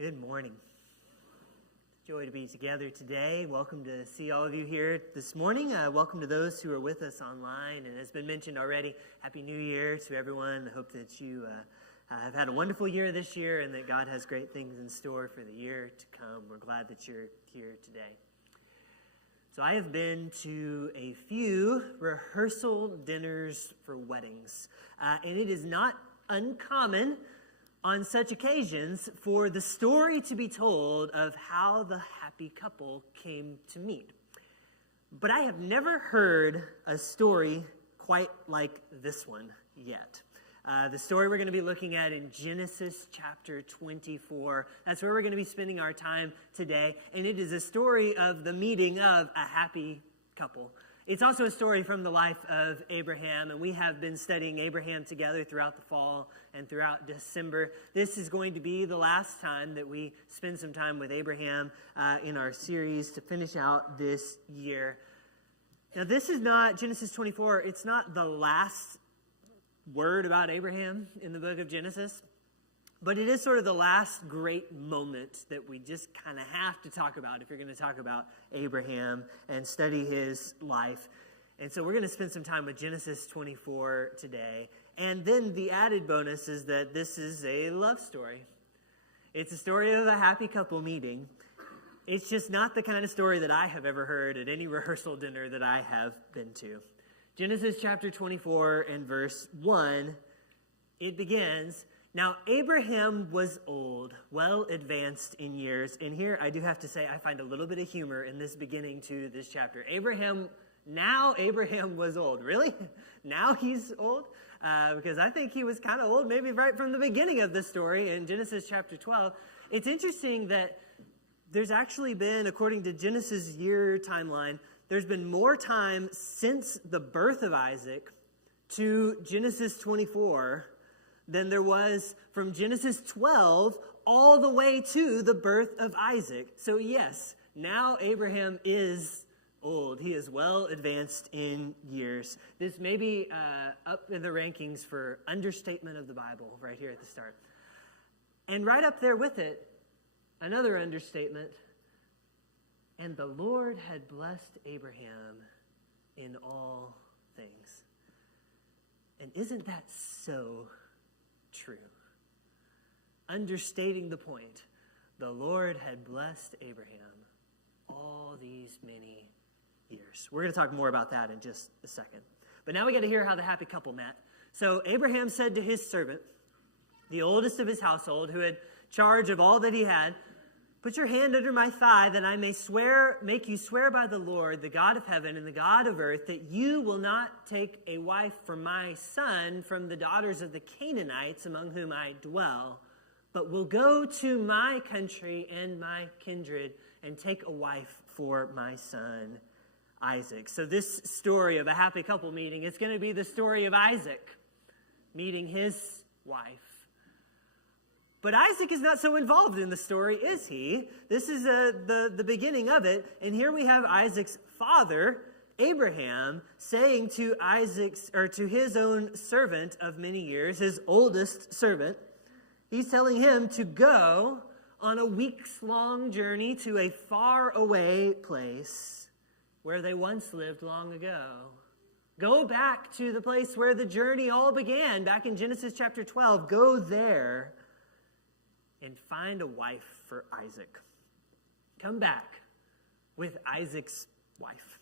Good morning. Joy to be together today. Welcome to see all of you here this morning. Welcome to those who are with us online. And as been mentioned already, Happy New Year to everyone. I hope that you have had a wonderful year this year and that God has great things in store for the year to come. We're glad that you're here today. So I have been to a few rehearsal dinners for weddings. And it is not uncommon on such occasions for the story to be told of how the happy couple came to meet. But I have never heard a story quite like this one yet. The story we're going to be looking at in Genesis chapter 24. That's where we're going to be spending our time today. And it is a story of the meeting of a happy couple. It's also a story from the life of Abraham, and we have been studying Abraham together throughout the fall and throughout December. This is going to be the last time that we spend some time with Abraham in our series to finish out this year. Now, this is not, Genesis 24, it's not the last word about Abraham in the book of Genesis, but it is sort of the last great moment that we just kind of have to talk about if you're going to talk about Abraham and study his life. And so we're going to spend some time with Genesis 24 today. And then the added bonus is that this is a love story. It's a story of a happy couple meeting. It's just not the kind of story that I have ever heard at any rehearsal dinner that I have been to. Genesis chapter 24 and verse 1, it begins, "Now Abraham was old, well advanced in years." And here I do have to say I find a little bit of humor in this beginning to this chapter. Abraham was old. Really? Now he's old? Because I think he was kind of old maybe right from the beginning of the story in Genesis chapter 12. It's interesting that there's actually been, according to Genesis year timeline, there's been more time since the birth of Isaac to Genesis 24 than there was from Genesis 12 all the way to the birth of Isaac. So yes, now Abraham is old. He is well advanced in years. This may be up in the rankings for understatement of the Bible right here at the start. And right up there with it, another understatement. "And the Lord had blessed Abraham in all things." And isn't that so true? Understating the point, the Lord had blessed Abraham all these many years. We're going to talk more about that in just a second. But now we got to hear how the happy couple met. So Abraham said to his servant, the oldest of his household, who had charge of all that he had, "Put your hand under my thigh, that I may make you swear by the Lord, the God of heaven and the God of earth, that you will not take a wife for my son from the daughters of the Canaanites among whom I dwell, but will go to my country and my kindred and take a wife for my son Isaac." So this story of a happy couple meeting is going to be the story of Isaac meeting his wife. But Isaac is not so involved in the story, is he? This is the beginning of it. And here we have Isaac's father, Abraham, saying to his own servant of many years, his oldest servant, he's telling him to go on a weeks-long journey to a far-away place where they once lived long ago. Go back to the place where the journey all began, back in Genesis chapter 12. Go there and find a wife for Isaac. Come back with Isaac's wife.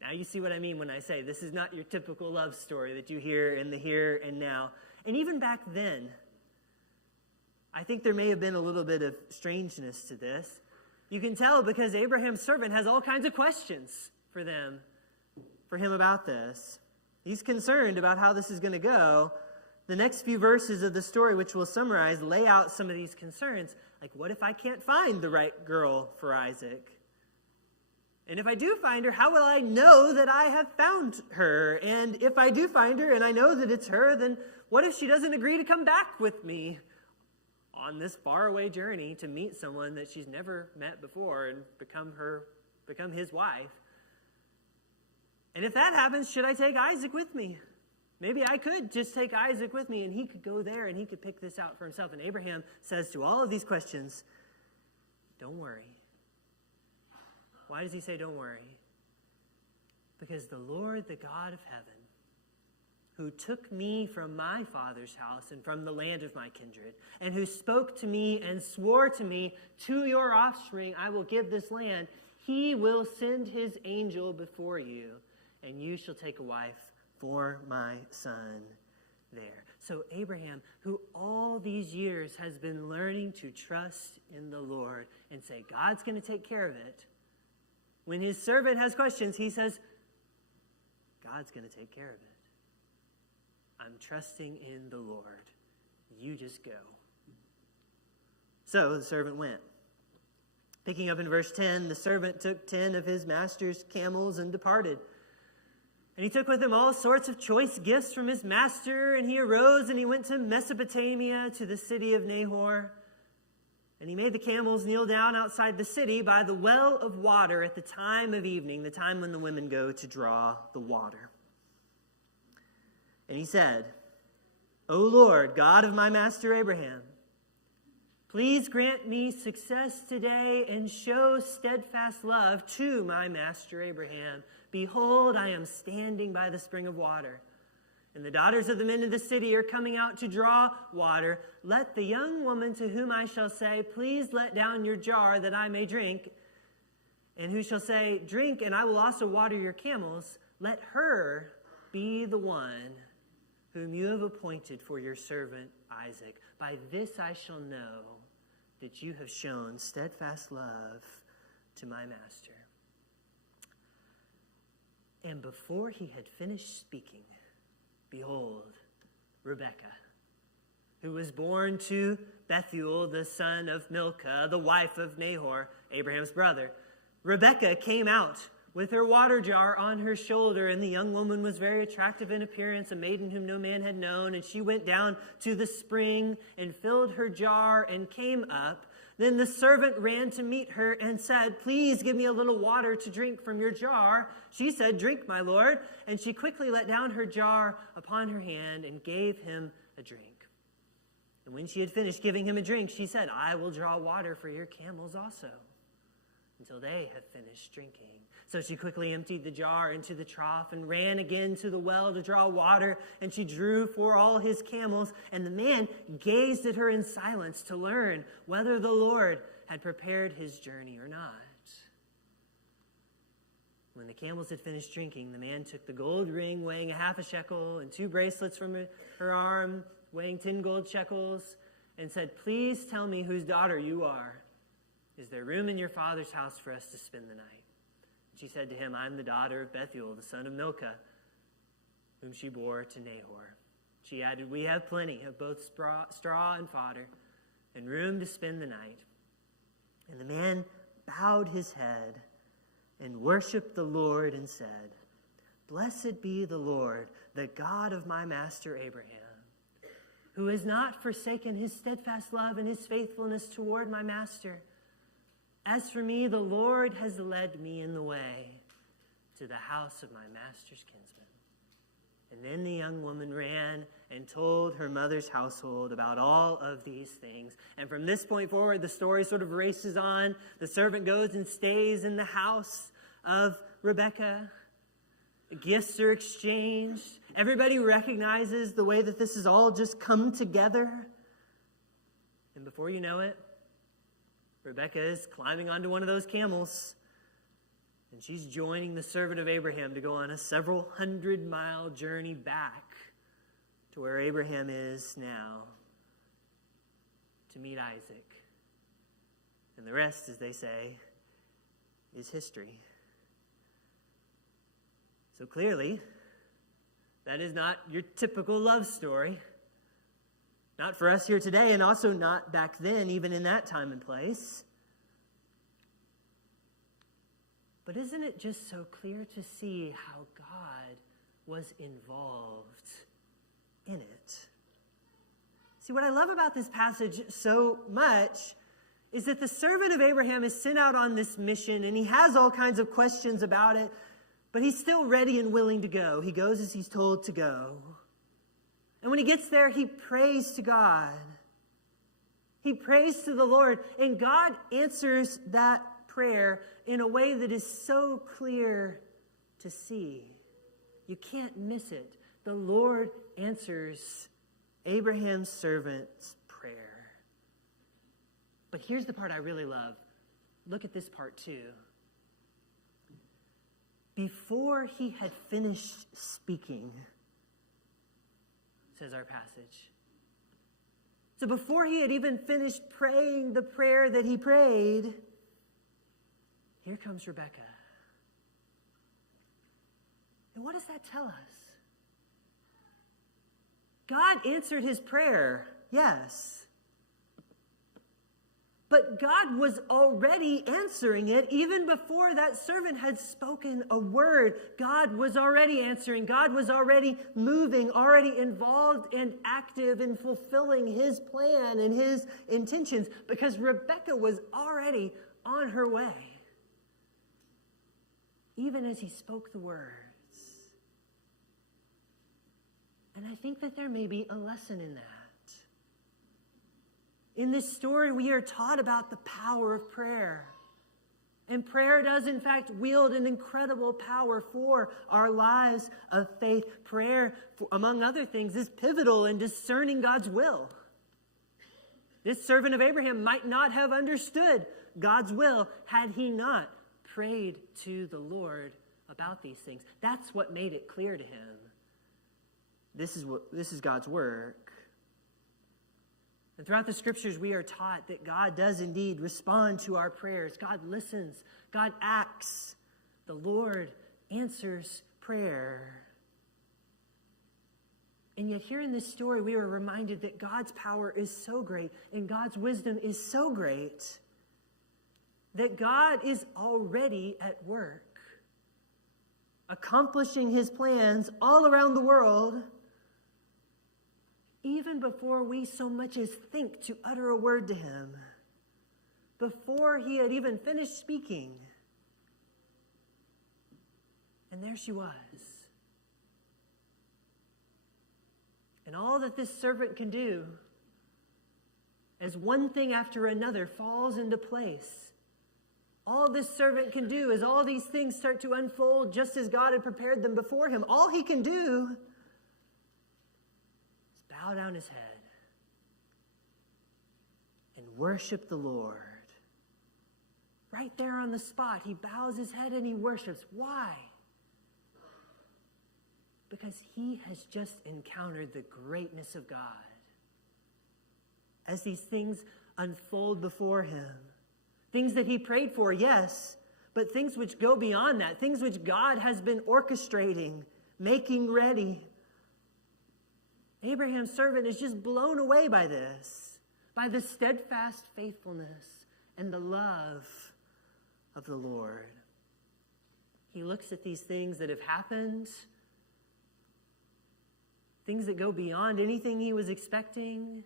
Now you see what I mean when I say this is not your typical love story that you hear in the here and now. And even back then, I think there may have been a little bit of strangeness to this. You can tell because Abraham's servant has all kinds of questions for him about this. He's concerned about how this is going to go. The next few verses of the story, which we'll summarize, lay out some of these concerns. Like, what if I can't find the right girl for Isaac? And if I do find her, how will I know that I have found her? And if I do find her and I know that it's her, then what if she doesn't agree to come back with me on this faraway journey to meet someone that she's never met before and become his wife? And if that happens, should I take Isaac with me? Maybe I could just take Isaac with me and he could go there and he could pick this out for himself. And Abraham says to all of these questions, don't worry. Why does he say don't worry? Because the Lord, the God of heaven, who took me from my father's house and from the land of my kindred, and who spoke to me and swore to me, to your offspring I will give this land, he will send his angel before you, and you shall take a wife for my son there. So Abraham, who all these years has been learning to trust in the Lord and say, God's going to take care of it, when his servant has questions, he says, God's going to take care of it. I'm trusting in the Lord. You just go. So the servant went. Picking up in verse 10, the servant took 10 of his master's camels and departed. And he took with him all sorts of choice gifts from his master, and he arose and he went to Mesopotamia, to the city of Nahor. And he made the camels kneel down outside the city by the well of water at the time of evening, the time when the women go to draw the water. And he said, O Lord, God of my master Abraham, please grant me success today and show steadfast love to my master Abraham. Behold, I am standing by the spring of water, and the daughters of the men of the city are coming out to draw water. Let the young woman to whom I shall say, please let down your jar that I may drink, and who shall say, drink, and I will also water your camels, let her be the one whom you have appointed for your servant Isaac. By this I shall know that you have shown steadfast love to my master. And before he had finished speaking, behold, Rebekah, who was born to Bethuel, the son of Milcah, the wife of Nahor, Abraham's brother, Rebekah came out with her water jar on her shoulder, and the young woman was very attractive in appearance, a maiden whom no man had known, and she went down to the spring and filled her jar and came up. Then the servant ran to meet her and said, please give me a little water to drink from your jar. She said, drink, my lord. And she quickly let down her jar upon her hand and gave him a drink. And when she had finished giving him a drink, she said, I will draw water for your camels also, until they have finished drinking. So she quickly emptied the jar into the trough and ran again to the well to draw water, and she drew for all his camels. And the man gazed at her in silence to learn whether the Lord had prepared his journey or not. When the camels had finished drinking, the man took the gold ring weighing 1/2 shekel and 2 bracelets from her arm weighing 10 gold shekels and said, please tell me whose daughter you are. Is there room in your father's house for us to spend the night? She said to him, I'm the daughter of Bethuel, the son of Milcah, whom she bore to Nahor. She added, we have plenty of both straw and fodder, and room to spend the night. And the man bowed his head and worshipped the Lord and said, blessed be the Lord, the God of my master Abraham, who has not forsaken his steadfast love and his faithfulness toward my master. As for me, the Lord has led me in the way to the house of my master's kinsman. And then the young woman ran and told her mother's household about all of these things. And from this point forward, the story sort of races on. The servant goes and stays in the house of Rebekah. Gifts are exchanged. Everybody recognizes the way that this has all just come together. And before you know it, Rebekah is climbing onto one of those camels, and she's joining the servant of Abraham to go on a several 100-mile journey back to where Abraham is now to meet Isaac. And the rest, as they say, is history. So clearly, that is not your typical love story. Not for us here today, and also not back then, even in that time and place. But isn't it just so clear to see how God was involved in it? See, what I love about this passage so much is that the servant of Abraham is sent out on this mission, and he has all kinds of questions about it, but he's still ready and willing to go. He goes as he's told to go. And when he gets there, he prays to God. He prays to the Lord, and God answers that prayer in a way that is so clear to see. You can't miss it. The Lord answers Abraham's servant's prayer. But here's the part I really love. Look at this part too. Before he had finished speaking, says our passage. So before he had even finished praying the prayer that he prayed, here comes Rebekah. And what does that tell us? God answered his prayer, yes. But God was already answering it even before that servant had spoken a word. God was already answering. God was already moving, already involved and active in fulfilling his plan and his intentions, because Rebekah was already on her way, even as he spoke the words. And I think that there may be a lesson in that. In this story, we are taught about the power of prayer. And prayer does, in fact, wield an incredible power for our lives of faith. Prayer, among other things, is pivotal in discerning God's will. This servant of Abraham might not have understood God's will had he not prayed to the Lord about these things. That's what made it clear to him. This is God's work. And throughout the scriptures, we are taught that God does indeed respond to our prayers. God listens. God acts. The Lord answers prayer. And yet here in this story, we are reminded that God's power is so great and God's wisdom is so great that God is already at work, accomplishing his plans all around the world, even before we so much as think to utter a word to him, before he had even finished speaking. And there she was. And all that this servant can do, as one thing after another falls into place, all this servant can do as all these things start to unfold just as God had prepared them before him, all he can do bow down his head and worship the Lord. Right there on the spot, he bows his head and he worships. Why? Because he has just encountered the greatness of God. As these things unfold before him, things that he prayed for, yes, but things which go beyond that, things which God has been orchestrating, making ready. Abraham's servant is just blown away by this, by the steadfast faithfulness and the love of the Lord. He looks at these things that have happened, things that go beyond anything he was expecting,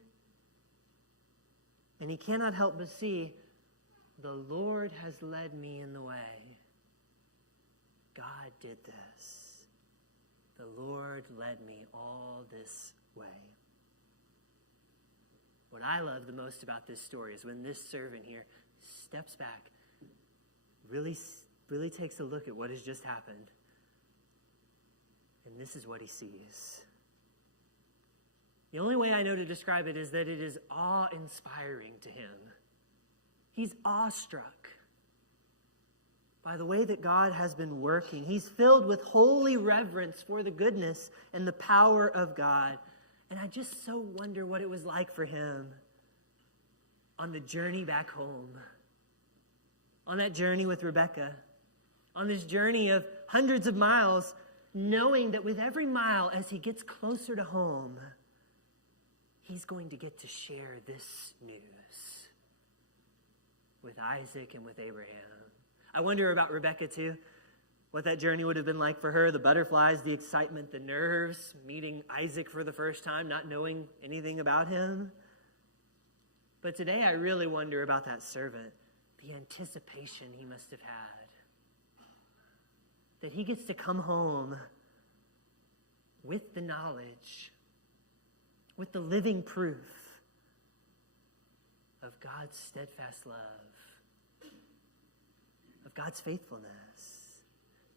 and he cannot help but see, the Lord has led me in the way. God did this. The Lord led me all this way. What I love the most about this story is when this servant here steps back, really takes a look at what has just happened, and this is what he sees. The only way I know to describe it is that it is awe-inspiring to him. He's awestruck by the way that God has been working. He's filled with holy reverence for the goodness and the power of God. And I just so wonder what it was like for him on the journey back home, on that journey with Rebekah, on this journey of hundreds of miles, knowing that with every mile as he gets closer to home, he's going to get to share this news with Isaac and with Abraham. I wonder about Rebekah too, what that journey would have been like for her, the butterflies, the excitement, the nerves, meeting Isaac for the first time, not knowing anything about him. But today I really wonder about that servant, the anticipation he must have had, that he gets to come home with the knowledge, with the living proof of God's steadfast love, of God's faithfulness,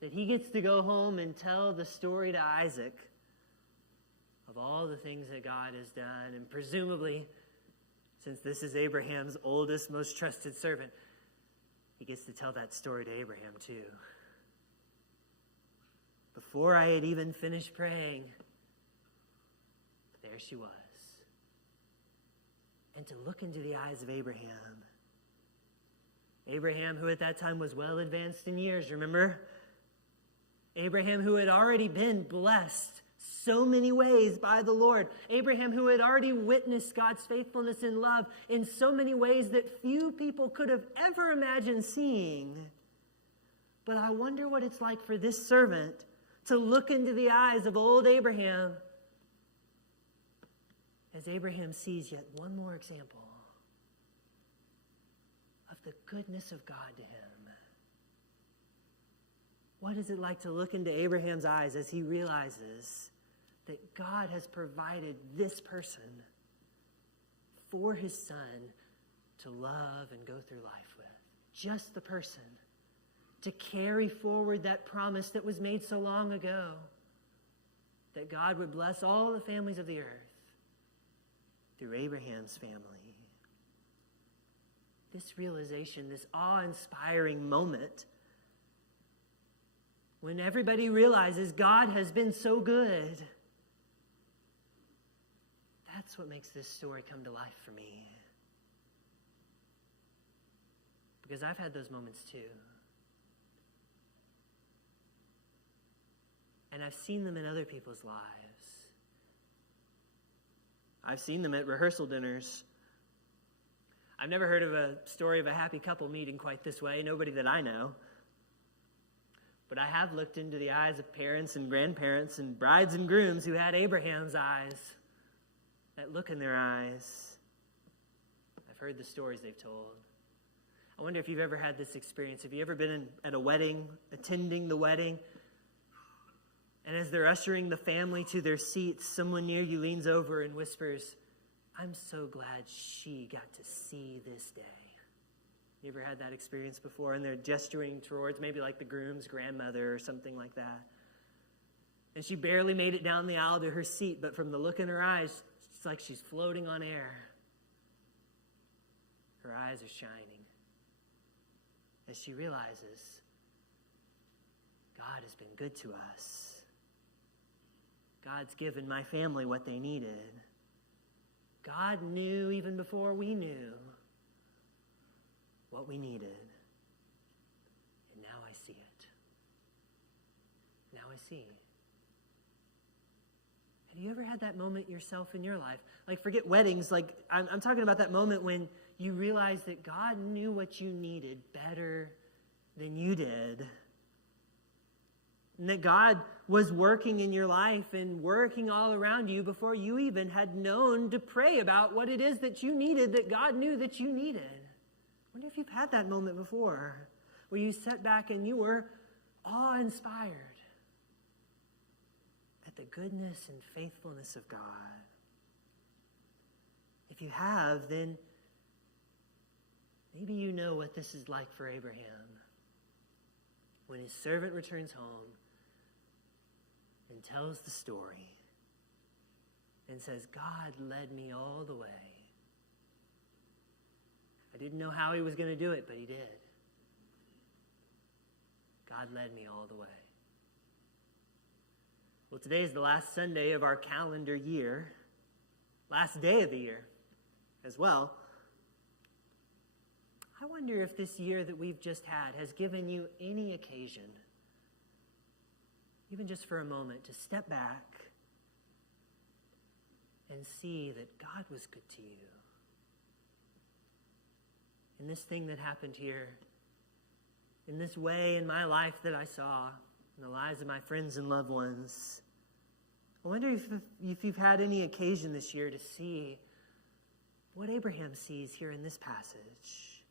that he gets to go home and tell the story to Isaac of all the things that God has done. And presumably, since this is Abraham's oldest, most trusted servant, he gets to tell that story to Abraham too. Before I had even finished praying, there she was. And to look into the eyes of Abraham, who at that time was well advanced in years, remember? Abraham who had already been blessed so many ways by the Lord. Abraham who had already witnessed God's faithfulness and love in so many ways that few people could have ever imagined seeing. But I wonder what it's like for this servant to look into the eyes of old Abraham as Abraham sees yet one more example of the goodness of God to him. What is it like to look into Abraham's eyes as he realizes that God has provided this person for his son to love and go through life with? Just the person to carry forward that promise that was made so long ago, that God would bless all the families of the earth through Abraham's family. This realization, this awe-inspiring moment, when everybody realizes God has been so good, that's what makes this story come to life for me. Because I've had those moments too. And I've seen them in other people's lives. I've seen them at rehearsal dinners. I've never heard of a story of a happy couple meeting quite this way, nobody that I know. But I have looked into the eyes of parents and grandparents and brides and grooms who had Abraham's eyes, that look in their eyes. I've heard the stories they've told. I wonder if you've ever had this experience. Have you ever been at a wedding, attending the wedding, and as they're ushering the family to their seats, someone near you leans over and whispers, "I'm so glad she got to see this day." You ever had that experience before? And they're gesturing towards maybe like the groom's grandmother or something like that. And she barely made it down the aisle to her seat, but from the look in her eyes, it's like she's floating on air. Her eyes are shining as she realizes God has been good to us. God's given my family what they needed. God knew even before we knew what we needed. And now I see it. Now I see. Have you ever had that moment yourself in your life? Like, forget weddings. Like, I'm talking about that moment when you realize that God knew what you needed better than you did. And that God was working in your life and working all around you before you even had known to pray about what it is that you needed, that God knew that you needed. I wonder if you've had that moment before, where you sat back and you were awe-inspired at the goodness and faithfulness of God. If you have, then maybe you know what this is like for Abraham. When his servant returns home and tells the story and says, "God led me all the way. I didn't know how he was going to do it, but he did. God led me all the way." Well, today is the last Sunday of our calendar year, last day of the year as well. I wonder if this year that we've just had has given you any occasion, even just for a moment, to step back and see that God was good to you. In this thing that happened here, in this way in my life that I saw, in the lives of my friends and loved ones. I wonder if you've had any occasion this year to see what Abraham sees here in this passage.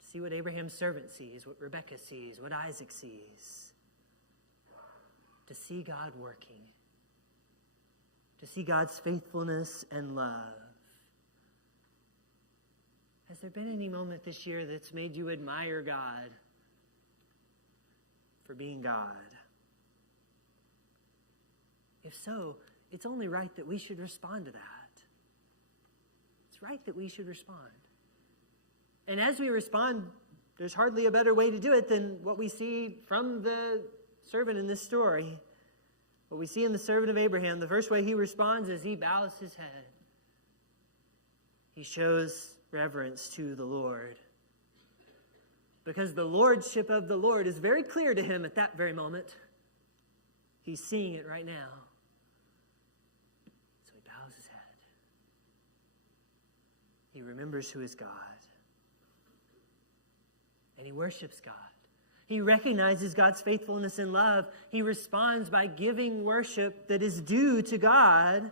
See what Abraham's servant sees, what Rebekah sees, what Isaac sees. To see God working. To see God's faithfulness and love. Has there been any moment this year that's made you admire God for being God? If so, it's only right that we should respond to that. It's right that we should respond. And as we respond, there's hardly a better way to do it than what we see from the servant in this story. What we see in the servant of Abraham, the first way he responds is he bows his head. He shows reverence to the Lord. Because the lordship of the Lord is very clear to him at that very moment. He's seeing it right now. So he bows his head. He remembers who is God. And he worships God. He recognizes God's faithfulness and love. He responds by giving worship that is due to God.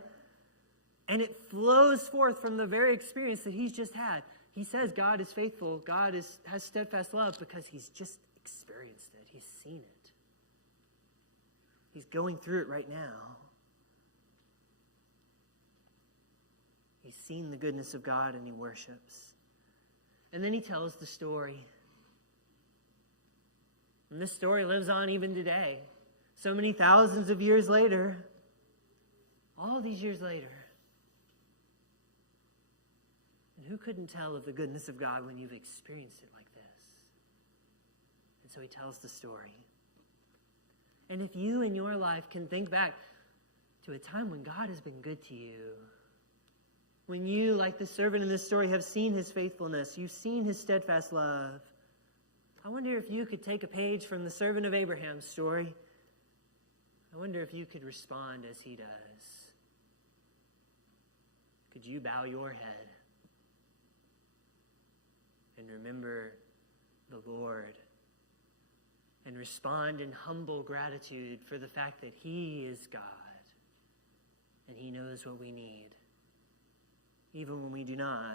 And it flows forth from the very experience that he's just had. He says God is faithful. God has steadfast love because he's just experienced it. He's seen it. He's going through it right now. He's seen the goodness of God and he worships. And then he tells the story. And this story lives on even today. So many thousands of years later. All these years later. And who couldn't tell of the goodness of God when you've experienced it like this? And so he tells the story. And if you in your life can think back to a time when God has been good to you, when you, like the servant in this story, have seen his faithfulness, you've seen his steadfast love, I wonder if you could take a page from the servant of Abraham's story. I wonder if you could respond as he does. Could you bow your head and remember the Lord and respond in humble gratitude for the fact that he is God and he knows what we need, even when we do not?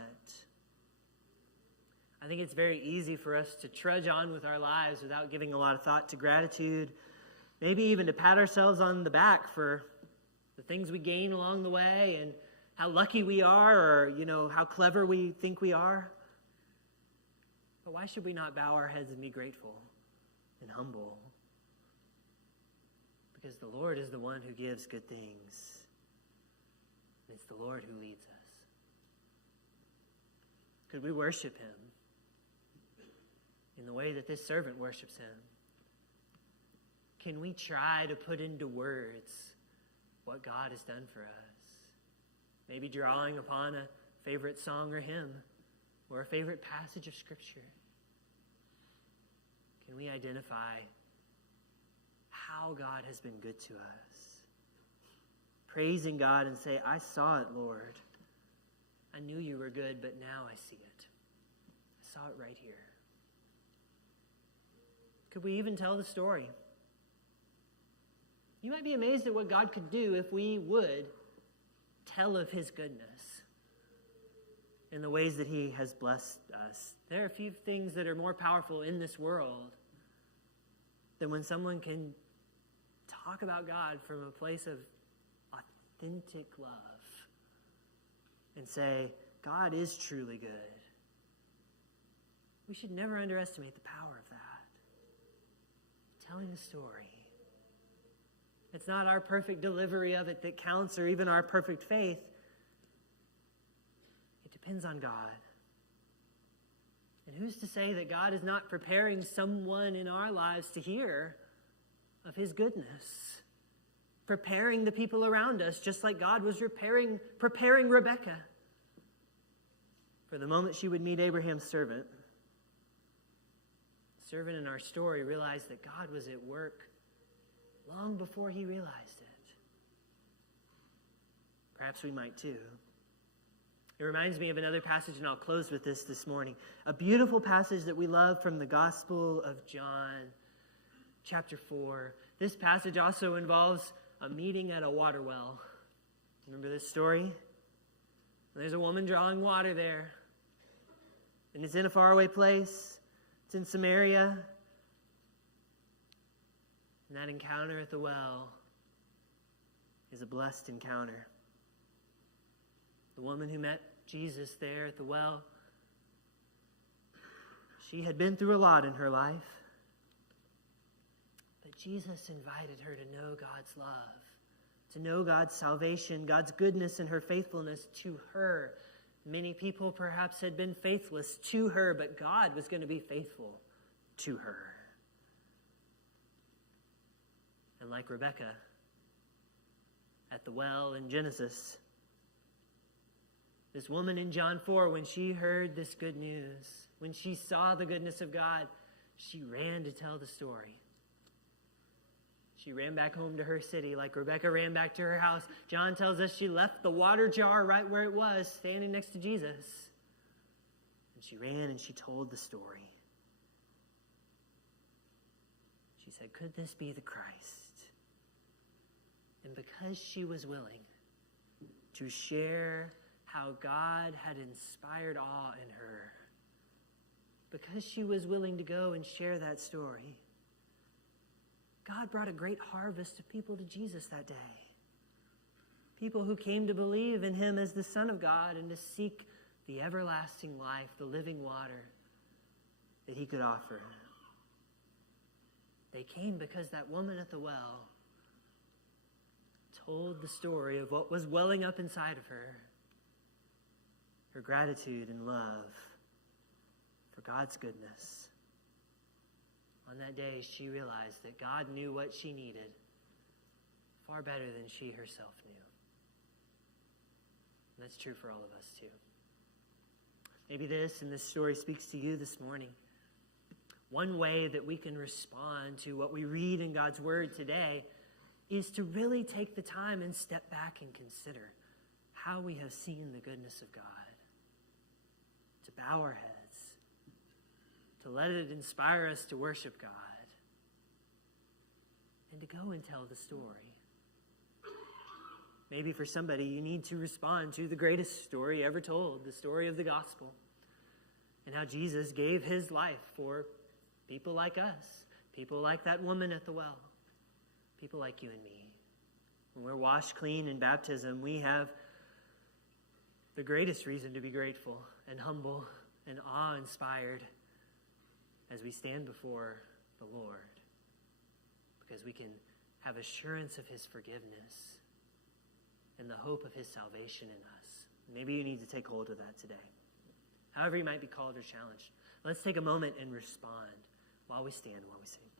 I think it's very easy for us to trudge on with our lives without giving a lot of thought to gratitude, maybe even to pat ourselves on the back for the things we gain along the way and how lucky we are, or, how clever we think we are. But why should we not bow our heads and be grateful and humble? Because the Lord is the one who gives good things. And it's the Lord who leads us. Could we worship him in the way that this servant worships him? Can we try to put into words what God has done for us? Maybe drawing upon a favorite song or hymn or a favorite passage of Scripture. Can we identify how God has been good to us? Praising God and say, I saw it, Lord. I knew you were good, but now I see it. I saw it right here. Could we even tell the story? You might be amazed at what God could do if we would tell of his goodness in the ways that he has blessed us. There are a few things that are more powerful in this world than when someone can talk about God from a place of authentic love and say, God is truly good. We should never underestimate the power of that. Telling the story. It's not our perfect delivery of it that counts, or even our perfect faith. It depends on God. And who's to say that God is not preparing someone in our lives to hear of his goodness? Preparing the people around us, just like God was preparing Rebekah for the moment she would meet Abraham's servant. The servant in our story realized that God was at work long before he realized it. Perhaps we might too. It reminds me of another passage, and I'll close with this morning. A beautiful passage that we love from the Gospel of John, chapter 4. This passage also involves a meeting at a water well. Remember this story? There's a woman drawing water there. And it's in a faraway place. It's in Samaria. And that encounter at the well is a blessed encounter. The woman who met Jesus there at the well She had been through a lot in her life, but Jesus invited her to know God's love, to know God's salvation, God's goodness and her faithfulness to her. Many people perhaps had been faithless to her, but God was going to be faithful to her. And like Rebekah at the well in Genesis, this woman in John 4, when she heard this good news, when she saw the goodness of God, she ran to tell the story. She ran back home to her city like Rebekah ran back to her house. John tells us she left the water jar right where it was, standing next to Jesus. And she ran and she told the story. She said, "Could this be the Christ?" And because she was willing to share how God had inspired awe in her, because she was willing to go and share that story, God brought a great harvest of people to Jesus that day. People who came to believe in him as the Son of God and to seek the everlasting life, the living water that he could offer. They came because that woman at the well told the story of what was welling up inside of her gratitude and love for God's goodness. On that day, she realized that God knew what she needed far better than she herself knew. And that's true for all of us too. Maybe this story speaks to you this morning. One way that we can respond to what we read in God's word today is to really take the time and step back and consider how we have seen the goodness of God. To bow our heads, to let it inspire us to worship God, and to go and tell the story. Maybe for somebody, you need to respond to the greatest story ever told, the story of the gospel, and how Jesus gave his life for people like us, people like that woman at the well, people like you and me. When we're washed clean in baptism, we have the greatest reason to be grateful and humble and awe-inspired as we stand before the Lord, because we can have assurance of his forgiveness and the hope of his salvation in us. Maybe you need to take hold of that today. However you might be called or challenged, let's take a moment and respond while we stand, while we sing.